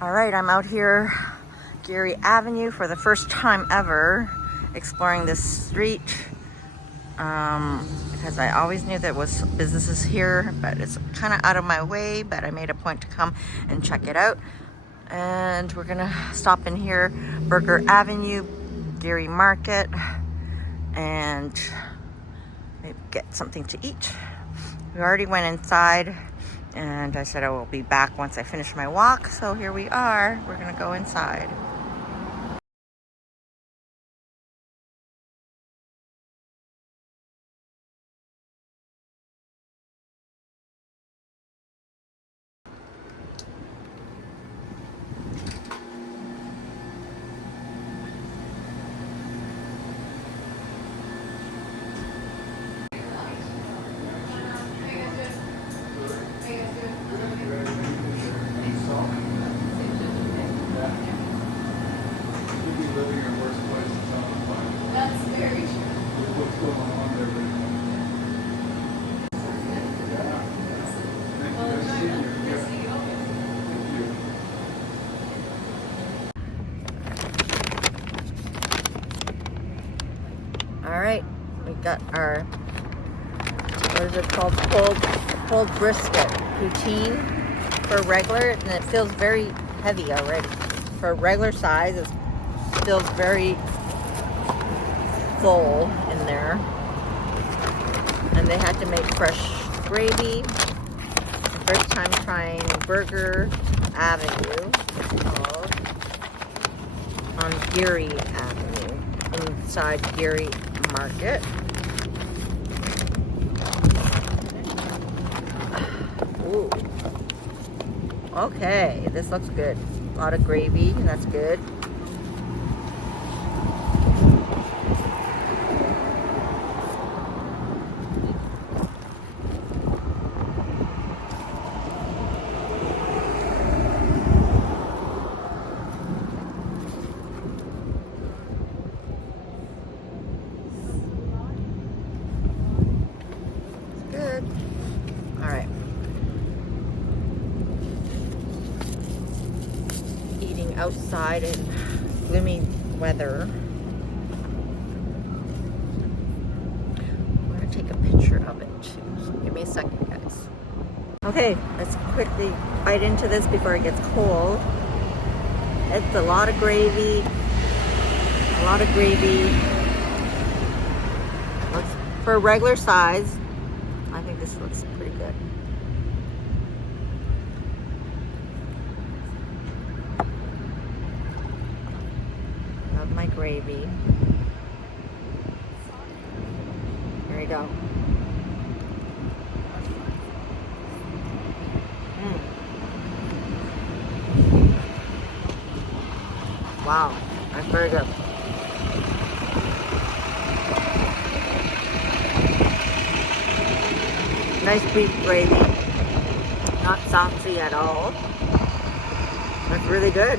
All right, I'm out here, Geary Avenue, for the first time ever, exploring this street. Because I always knew there was businesses here, but it's kind of out of my way, but I made a point to come and check it out. And we're gonna stop in here, Burger Avenue, Geary Market, and maybe get something to eat. We already went inside, and I said I will be back once I finish my walk. So here we are. We're gonna go inside. All right, we got our, what is it called? Cold brisket poutine for regular, and it feels very heavy already. For regular size, it feels very full in there. And they had to make fresh gravy. First time trying Burger Avenue, it's called, on Geary Avenue, inside Geary Market. Ooh. Okay, this looks good. A lot of gravy, that's good. Good. All right. Eating outside in gloomy weather. I'm gonna take a picture of it too. So give me a second, guys. Okay, let's quickly bite into this before it gets cold. It's a lot of gravy. A lot of gravy. Looks, for a regular size, I think this looks pretty good. Love my gravy. Here we go. Wow, that's very good. Nice beef gravy, not saucy at all. That's really good.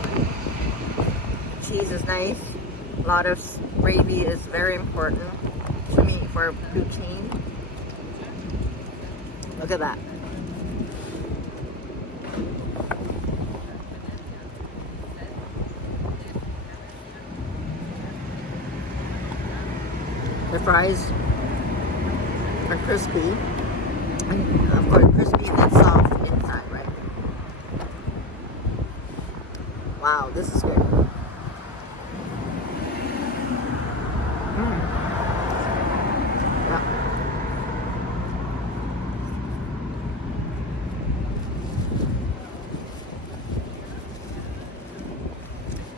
Cheese is nice. A lot of gravy is very important to me for poutine. Look at that. The fries are crispy. And of course, crispy and then soft inside, right? Wow, this is good. Yeah.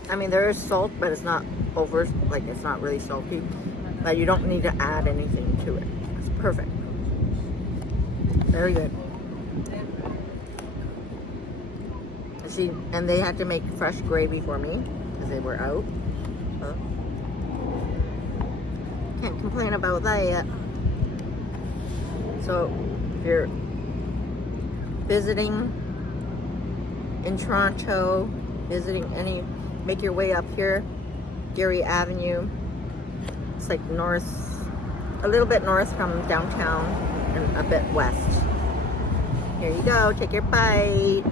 I mean, there is salt, but it's not over, like it's not really salty. But you don't need to add anything to it. It's perfect. Very good. See, and they had to make fresh gravy for me because they were out. Can't complain about that yet. So, if you're visiting in Toronto, make your way up here, Geary Avenue. It's like north, a little bit north from downtown and a bit west. Here you go, take your bite.